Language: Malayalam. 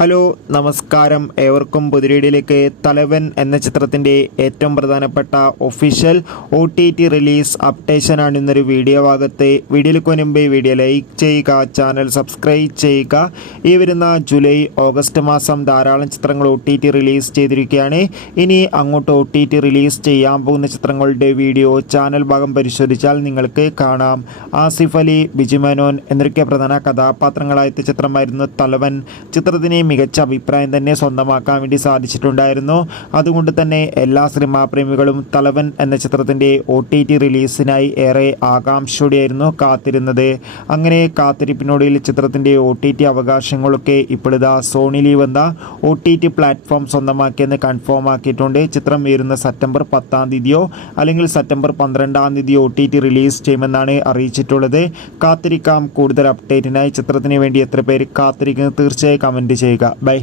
ഹലോ നമസ്കാരം, ഏവർക്കും പുതിരീഡിയിലേക്ക്. തലവൻ എന്ന ചിത്രത്തിൻ്റെ ഏറ്റവും പ്രധാനപ്പെട്ട ഒഫീഷ്യൽ OTT റിലീസ് അപ്ഡേഷനാണ് ഇന്നൊരു വീഡിയോ ഭാഗത്ത്. വീഡിയോയിലേക്ക് മുൻപ് വീഡിയോ ലൈക്ക് ചെയ്യുക, ചാനൽ സബ്സ്ക്രൈബ് ചെയ്യുക. ഈ വരുന്ന ജൂലൈ ഓഗസ്റ്റ് മാസം ധാരാളം ചിത്രങ്ങൾ OTT റിലീസ് ചെയ്തിരിക്കുകയാണ്. ഇനി അങ്ങോട്ട് OTT റിലീസ് ചെയ്യാൻ പോകുന്ന ചിത്രങ്ങളുടെ വീഡിയോ ചാനൽ ഭാഗം പരിശോധിച്ചാൽ നിങ്ങൾക്ക് കാണാം. ആസിഫ് അലി, ബിജു മേനോൻ എന്നൊക്കെ പ്രധാന കഥാപാത്രങ്ങളായ ചിത്രമായിരുന്നു തലവൻ. ചിത്രത്തിന് മികച്ച അഭിപ്രായം തന്നെ സ്വന്തമാക്കാൻ വേണ്ടി സാധിച്ചിട്ടുണ്ടായിരുന്നു. അതുകൊണ്ട് തന്നെ എല്ലാ സിനിമാ പ്രേമികളും തലവൻ എന്ന ചിത്രത്തിൻ്റെ OTT റിലീസിനായി ഏറെ ആകാംക്ഷയോടെയായിരുന്നു കാത്തിരുന്നത്. അങ്ങനെ കാത്തിരിപ്പിനൊടുവിൽ ചിത്രത്തിൻ്റെ OTT അവകാശങ്ങളൊക്കെ ഇപ്പോഴിതാ സോണി ലീവ് എന്ന OTT പ്ലാറ്റ്ഫോം സ്വന്തമാക്കിയെന്ന് കൺഫേം ആക്കിയിട്ടുണ്ട്. ചിത്രം വരുന്ന സെപ്റ്റംബർ 10 തീയതിയോ അല്ലെങ്കിൽ സെപ്റ്റംബർ 12 തീയതിയോ OTT റിലീസ് ചെയ്യുമെന്നാണ് അറിയിച്ചിട്ടുള്ളത്. കാത്തിരിക്കാം. കൂടുതൽ അപ്ഡേറ്റിനായി ചിത്രത്തിന് വേണ്ടി എത്ര പേര് കാത്തിരിക്കുന്നത് തീർച്ചയായും കമൻറ്റ് ചെയ്യുക. ബൈ.